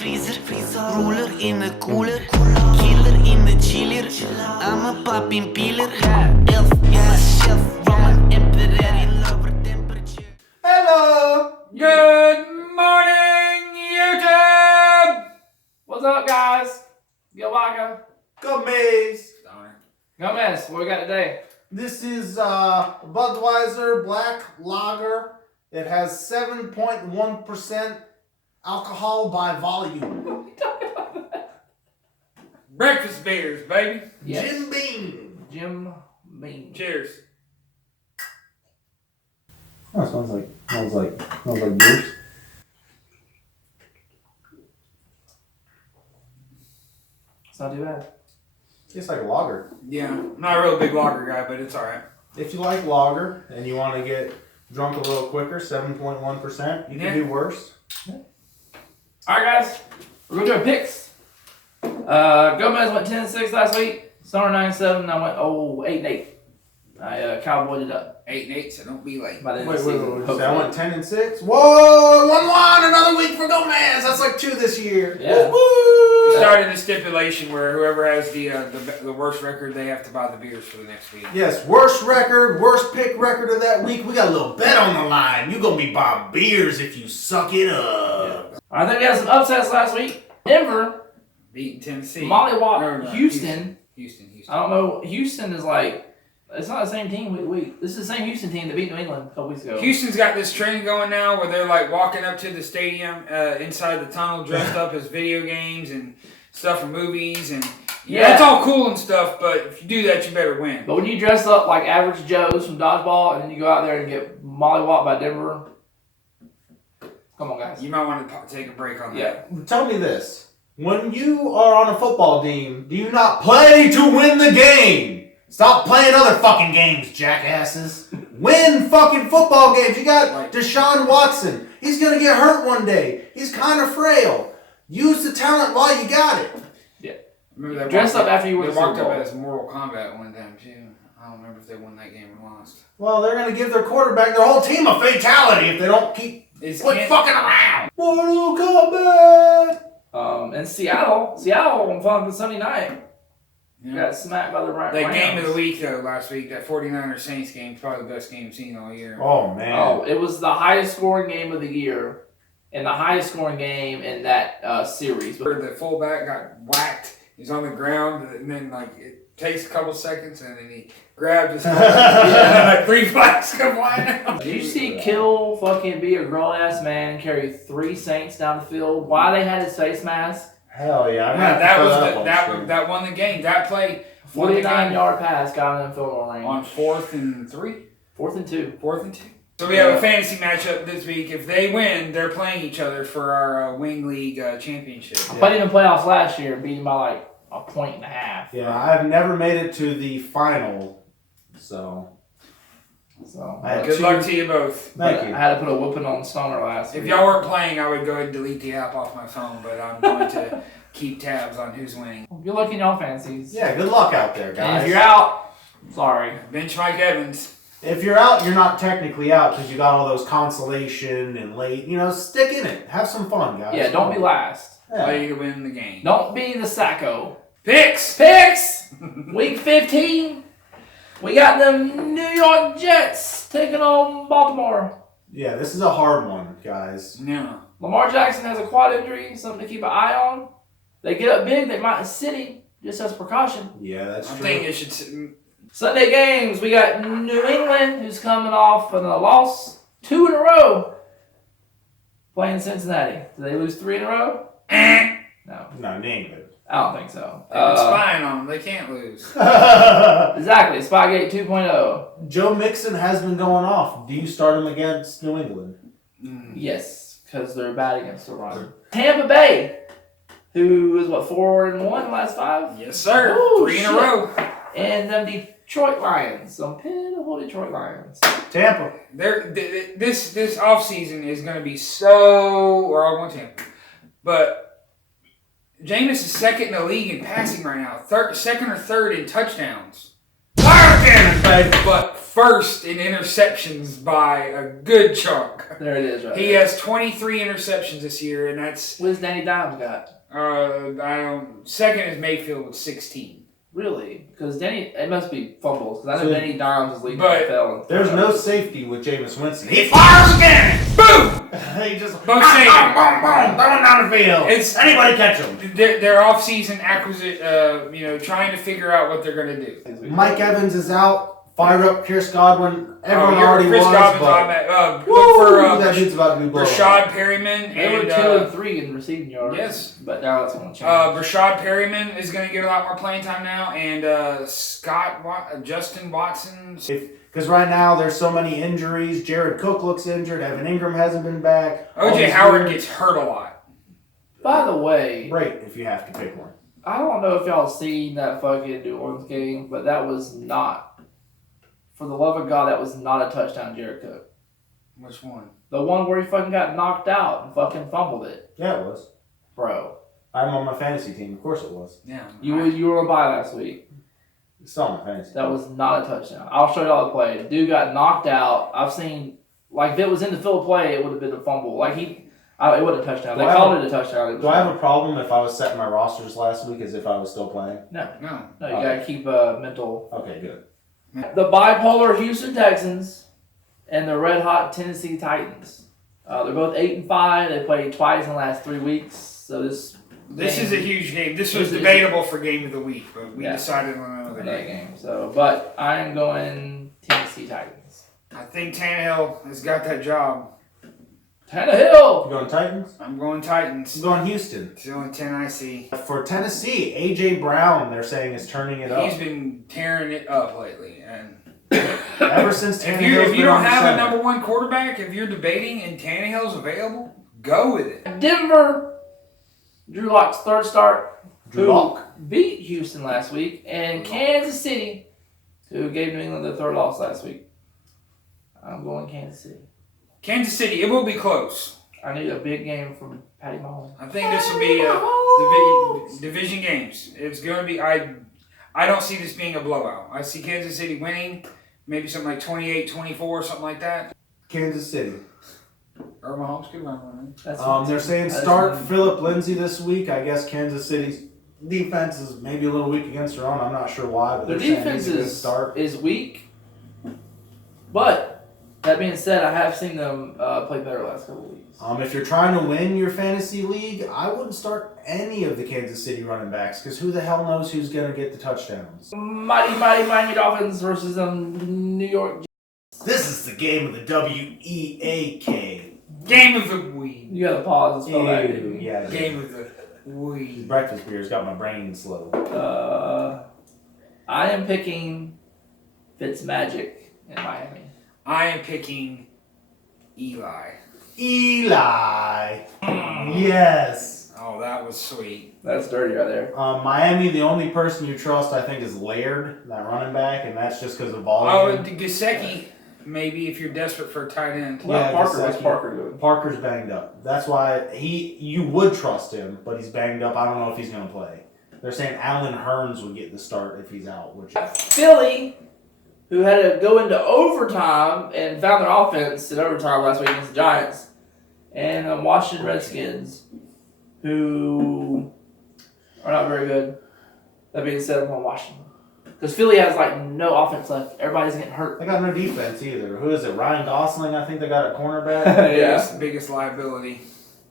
freezer, ruler in the cooler, killer in the chiller. I'm a popping pillar. Elf in my shelf, Roman emperor in lower temperature. Hello! Good morning, YouTube! What's up, guys? Gillbacca. Gomez! Gomez, what we got today? This is Budweiser Black Lager. It has 7.1% alcohol by volume. What are we talking about? Breakfast beers, baby. Yes. Jim Beam. Jim Beam. Cheers. Oh, it smells like beers. It's not too bad. Tastes like a lager. Yeah, I'm not a real big lager guy, but it's alright. If you like lager and you want to get drunk a little quicker, 7.1%, you can do worse. Alright, guys. We're going to do our picks. Gomez went 10-6 last week. Stoner 9-7. I went 8-8. I cowboyed it up. 8-8, so don't be late. By the end Wait, of the season. so I went 10-6. Whoa! 1-1, another week for Gomez. That's like 2 this year. Yeah. Woo-hoo! We started a stipulation where whoever has the worst record, they have to buy the beers for the next week. Yes, worst record, worst pick record of that week. We got a little bet on the line. You're going to be buying beers if you suck it up. Yeah. I think we had some upsets last week. Denver Beating Tennessee. mollywopped Houston. Houston. I don't know. Houston is like, it's not the same team week to week. This is the same Houston team that beat New England a couple weeks ago. Houston's got this trend going now where they're like walking up to the stadium inside the tunnel dressed up as video games and stuff from movies. And yeah, it's all cool and stuff, but if you do that, you better win. But when you dress up like average Joes from dodgeball and then you go out there and get mollywopped by Denver, come on, guys. You might want to take a break on that. Yeah. Tell me this. When you are on a football team, do you not play to win the game? Stop playing other fucking games, jackasses. Win fucking football games. You got Deshaun Watson. He's going to get hurt one day. He's kind of frail. Use the talent while you got it. Yeah. Remember that Dress up after you win They the Super walked up Bowl. as Mortal Kombat one time, too. I don't remember if they won that game or lost. Well, they're going to give their quarterback, their whole team, a fatality if they don't keep fucking around. Mortal Kombat! And Seattle on fun Sunday night. Yeah. Got smacked by the Rams. That game of the week, though, last week, that 49ers Saints game, is probably the best game I've seen all year. Oh, man. Oh, it was the highest scoring game of the year and the highest scoring game in that series. The fullback got whacked. He's on the ground, and then, it takes a couple seconds, and then he grabbed his and 3 flags come flying out. Did you see Kill fucking be a grown-ass man, carry 3 Saints down the field while they had his face mask? Hell yeah. That won the game. That play 49-yard pass got him in field goal range. On 4th and 3? 4th and 2. 4th and 2. So we have a fantasy matchup this week. If they win, they're playing each other for our Wing League championship. I played him in playoffs last year, beat him by a point and a half. Yeah, I've never made it to the final, so Good luck to you both. Thank you. I had to put a whooping on Stoner last week. If y'all weren't playing, I would go ahead and delete the app off my phone, but I'm going to keep tabs on who's winning. Good luck in y'all fancies. Yeah, good luck out there, guys. And if you're out, sorry. Bench Mike Evans. If you're out, you're not technically out because you got all those consolation and late. Stick in it. Have some fun, guys. Yeah, don't be last. Yeah. Play to win the game. Don't be the Sacco. Picks! Week 15. We got the New York Jets taking on Baltimore. Yeah, this is a hard one, guys. No. Lamar Jackson has a quad injury, something to keep an eye on. They get up big, they might city, just as precaution. Yeah, that's I true. think it should... Sunday games, we got New England, who's coming off of a loss 2 in a row, playing Cincinnati. Did they lose 3 in a row? No. No, they ain't good. I don't think so. They've been spying on them. They can't lose. Exactly. Spygate 2.0. Joe Mixon has been going off. Do you start him against New England? Yes, because they're bad against the run. Tampa Bay, who is 4-1 in the last 5? Yes, sir. Ooh, 3 in a row. And them Detroit Lions. Some pitiful Detroit Lions. Tampa. This offseason is going to be so... Or I want Tampa. But... Jameis is second in the league in passing right now. Second or third in touchdowns. Fire cannons, baby. but first in interceptions by a good chunk. There it is, right He there. has 23 interceptions this year, and that's What's Danny Dimes got? second is Mayfield with 16. Really? Because Danny, it must be fumbles. Because I know So- Danny Dimes is leading But the NFL. There's no safety with Jameis Winston. He fires again. Boom! He just Buck saying it. throwing down the field. It's- Anybody catch him? Their off-season trying to figure out what they're going to do. Mike Evans is out. Fire up Chris Godwin. Everyone already Chris was, Godwin's but automatic. woo, Look for that dude's about to be blown Rashad up. Perryman They were and 2-3 in receiving yards. yes. But now it's going to change. Rashad Perryman is going to get a lot more playing time now, and Justin Watson. Because right now there's so many injuries. Jared Cook looks injured. Evan Ingram hasn't been back. All OJ these Howard weird- gets hurt a lot. By the way, Great if you have to pick one. I don't know if y'all seen that fucking New Orleans game, but that was not, for the love of God, that was not a touchdown, Jared Cook. Which one? The one where he fucking got knocked out and fucking fumbled it. Yeah, it was. Bro. I'm on my fantasy team. Of course it was. Yeah. You were on bye last week. It's still on my fantasy That team. was not a touchdown. I'll show y'all the play. The dude got knocked out. I've seen, like, if it was in the field of play, it would have been a fumble. Like, it wasn't a touchdown. They called it a touchdown. Do I have a problem if I was setting my rosters last week as if I was still playing? No. No, you gotta keep mental. Okay, good. The bipolar Houston Texans and the red hot Tennessee Titans. They're both 8-5. They played twice in the last 3 weeks. So this is a huge game. This was This is- debatable for game of the week, but we Yeah. decided on another that game. game. So, but I am going Tennessee Titans. I think Tannehill has got that job. Tannehill. You going Titans? I'm going Titans. I'm going Houston. It's the only 10 I see. For Tennessee, A.J. Brown, they're saying, is turning it up. He's been tearing it up lately, and Ever since if Tannehill's you been don't on the have a center. number one quarterback, if you're debating and Tannehill's available, go with it. Denver. Drew Lock's third start. Drew who Lock. beat Houston last week. And Kansas City, who gave New England their third loss last week. I'm going Kansas City. Kansas City, it will be close. I need a big game from Patty Mahomes. I think this will be division games. It's going to be. I don't see this being a blowout. I see Kansas City winning, maybe something like 28-24, something like that. Kansas City. Or Mahomes could run. That's They're saying That's start fine. Phillip Lindsay this week. I guess Kansas City's defense is maybe a little weak against their own. I'm not sure why, but Their they're saying defense he's a good start. is weak. But that being said, I have seen them play better last couple of weeks. If you're trying to win your fantasy league, I wouldn't start any of the Kansas City running backs because who the hell knows who's going to get the touchdowns. Mighty Miami Dolphins versus New York. This is the game of the W-E-A-K. Game of the week. You got to pause and spell that. Ew, didn't you? yeah. Game of the week. Breakfast beer's got my brain slow. I am picking Fitzmagic in Miami. I am picking Eli. Eli. Yes. Oh, that was sweet. That's dirty right there. Miami, the only person you trust, I think, is Laird, that running back, and that's just because of Oh, volume. Gesicki, maybe if you're desperate for a tight end. Well, Yeah, Parker. What's Gesicki. Parker doing? Parker's banged up. That's why you would trust him, but he's banged up. I don't know if he's going to play. They're saying Alan Hearns would get the start if he's out. Which Philly, who had to go into overtime and found their offense in overtime last week against the Giants, and Washington Redskins, who are not very good. That being said, I'm on Washington. Because Philly has no offense left. Everybody's getting hurt. they got no defense either. Who is it? Ryan Gosling, I think they got a cornerback. Yeah. Biggest liability.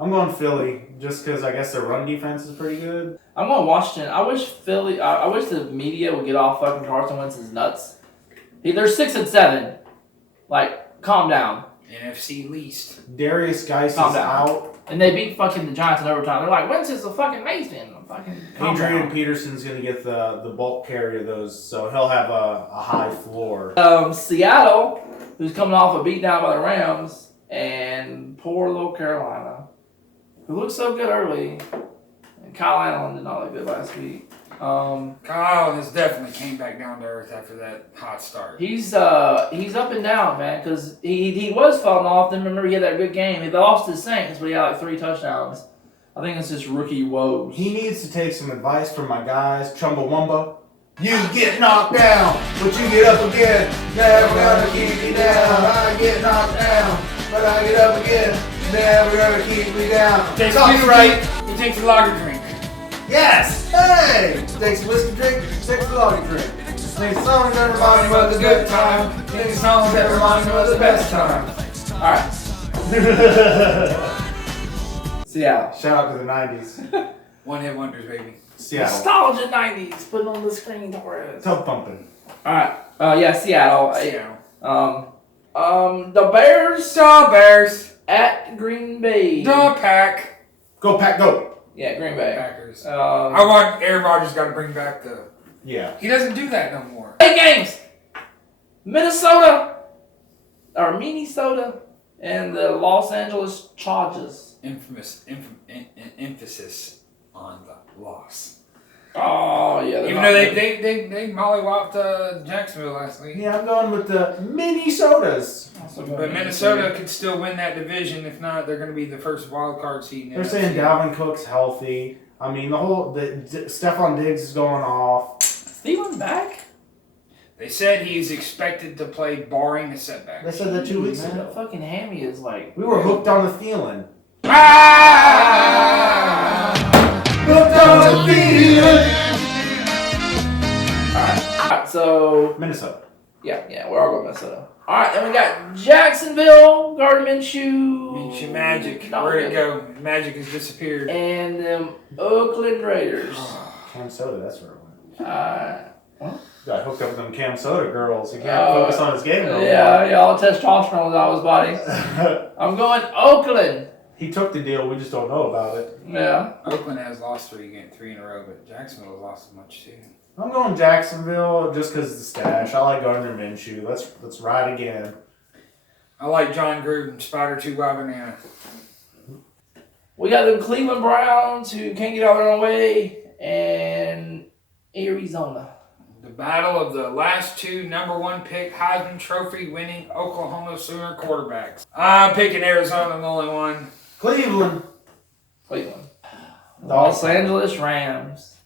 I'm going Philly just because I guess their run defense is pretty good. I'm going Washington. I wish I wish the media would get off fucking Carson Wentz's nuts. They're 6-7. Calm down. NFC least. Darius Geis is Calm down. out. And they beat fucking the Giants in overtime. They're like, Wentz is a fucking Mason. Calm Adrian down. Peterson's going to get the bulk carry of those, so he'll have a high floor. Seattle, who's coming off a beatdown by the Rams, and poor little Carolina, who looked so good early. And Kyle Allen did not look good last week. Kyle Allen has definitely came back down to earth after that hot start. He's up and down, man, because he was falling off. Then remember he had that good game. He lost his Saints, but he had 3 touchdowns. I think it's just rookie woes. He needs to take some advice from my guys, Chumbawamba. You get knocked down, but you get up again. Never gonna keep me down. I get knocked down, but I get up again. Never gonna keep me down. Talk you right. He takes a lager drink. Yes! Hey! Takes a whiskey drink, takes a lager drink. Sing songs that remind you of the good time. Sing songs that remind you of the best time. Alright. Seattle. Shout out to the 90s. One hit wonders, baby. Seattle. Nostalgia 90s. Put it on the screen for us. Toe pumping. Alright. Yeah, Seattle. Seattle. The Bears The Bears. at Green Bay. The Pack. Go Pack, go! Yeah, Green Bay. Packers. I want Aaron Rodgers got to bring back the. Yeah. He doesn't do that no more. 8 games. Minnesota and the Los Angeles Chargers. Emphasis on the loss. Oh yeah. Even though they mollywopped Jacksonville last week. Yeah, I'm going with the Minnesotas. But Minnesota could still win that division. If not, they're going to be the first wild card seed. In the They're saying NFC. Dalvin Cook's healthy. I mean, Stephon Diggs is going off. Steven back? They said he's expected to play barring a setback. They said that 2 weeks Man, that ago. fucking hammy is like. We were hooked on the feeling. Hooked on the feeling. Alright, so Minnesota. yeah, we're all going Minnesota. Alright, then we got Jacksonville, Gardner Minshew. Minshew Magic. Not Where'd it good. go? Magic has disappeared. And them Oakland Raiders. Cam Soda, that's where it went. Got hooked up with them Cam Soda girls. He can't focus on his game no more. Yeah, all the testosterone was out of his body. I'm going Oakland. He took the deal, we just don't know about it. Yeah. Oakland has lost three in a row, but Jacksonville has lost as much too. I'm going Jacksonville just because of the stash. I like Gardner Minshew. Let's ride again. I like John Gruden, Spider 2 by Banana. We got the Cleveland Browns who can't get out of their own way, and Arizona. The battle of the last two number one pick Heisman Trophy winning Oklahoma Sooner quarterbacks. I'm picking Arizona, the only one. Cleveland. Cleveland. Los Angeles Rams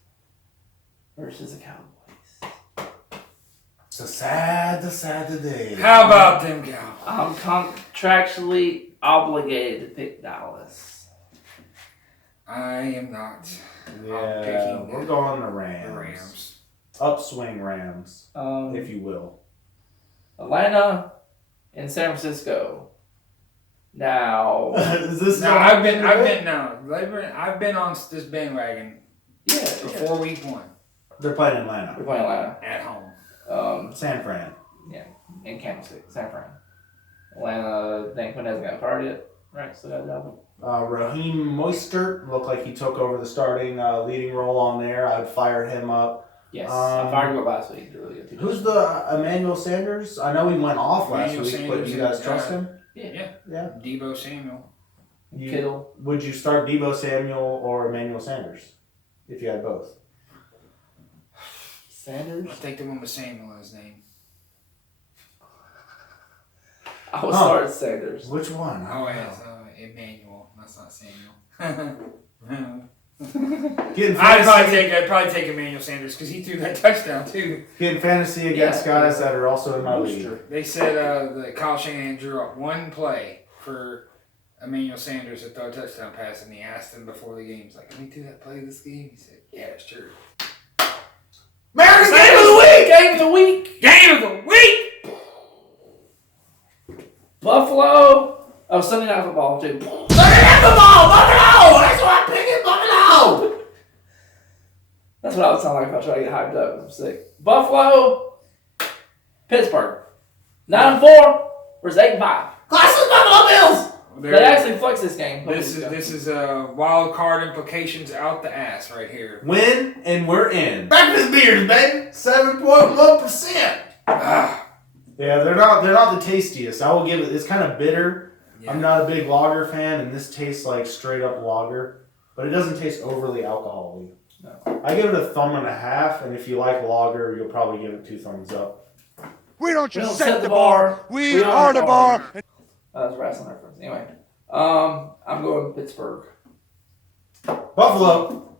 versus the Cowboys. It's a sad day. How about them Cowboys? I'm contractually obligated to pick Dallas. I am not. Yeah, picking we're going the The Rams. Rams. Upswing Rams, if you will. Atlanta and San Francisco. Now, Is this No, I've been on this bandwagon before week one They're playing Atlanta. we're playing Atlanta. at home. San Fran. In Kansas City, San Fran. Atlanta, Dan Quinn hasn't got fired yet, right? Still got a job. Raheem Mostert looked like he took over the starting leading role on there. I'd fire him up. Yes, I fired him up last week. Really good. Who's the Emmanuel Sanders? I know he went off last Emmanuel week, but Sanders do you guys and, trust him? Yeah. Debo Samuel. Kittle. Would you start Debo Samuel or Emmanuel Sanders if you had both? Sanders. I'll take the one with Samuel in his name. I will start Sanders. Which one? Oh, yeah, Emmanuel. That's not Samuel. I'd probably take Emmanuel Sanders because he threw that touchdown too. Getting fantasy against guys that are also in my league. They said that Kyle Shanahan drew up one play for Emmanuel Sanders to throw a touchdown pass, and he asked him before the game, he's like, "Can we do that play this game?" He said, "Yeah, sure." America's Game of the week! Game of the week! Game of the week! Buffalo. Oh, Sunday Night Football too. Buffalo! That's what I'm picking, Buffalo! That's what I would sound like if I try to get hyped up. I'm sick. Buffalo. Pittsburgh. 9-4 versus 8-5. Classic Buffalo Bills! They actually flexed this game. This is wild card implications out the ass right here. Win, and we're in. Breakfast beers, baby! 7.1%! Yeah, they're not the tastiest. I will give it. It's kind of bitter. Yeah. I'm not a big lager fan, and this tastes like straight up lager, but it doesn't taste overly alcoholic. No. I give it a 1.5, and if you like lager, you'll probably give it 2 thumbs up. We don't just set the bar. We are the bar. That's wrestling reference. Anyway, I'm going Pittsburgh. Buffalo.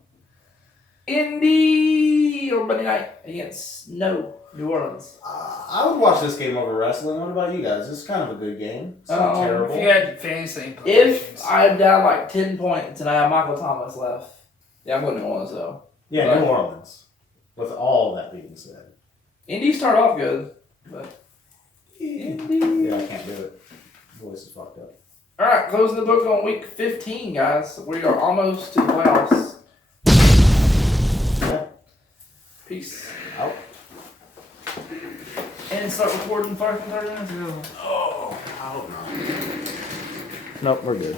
Indy or Monday night against New Orleans. I would watch this game over wrestling. What about you guys? This is kind of a good game. It's not terrible. If you had fantasy If implications. I'm down like 10 points and I have Michael Thomas left, yeah, I'm going to New Orleans though. Yeah, But New Orleans. With all that being said. Indy started off good, but Indy. Yeah, I can't do it. Voice is fucked up. All right, closing the book on week 15, guys. We are almost to the playoffs. Yeah. Peace. Out. And start recording fucking 30 minutes ago. Oh, I hope not. Nope, we're good.